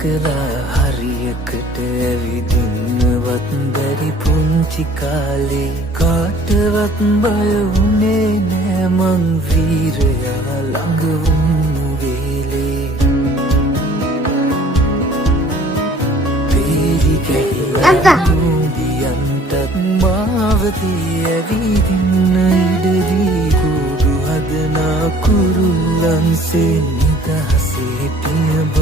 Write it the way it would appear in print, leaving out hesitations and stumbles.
කලා හරියකට ඇවිදින්නවත් බැරි පුංචි කාලේ කාටවත් බය වුණේ නෑ මං වීරයා ළඟ වුණු වේලේ පීරි කැහියන්ටත් මාවතී ඇවිදින්න ඉඩදී කුඩු හදනා කුරුල්ලන්සේ නිදහසේ පියබ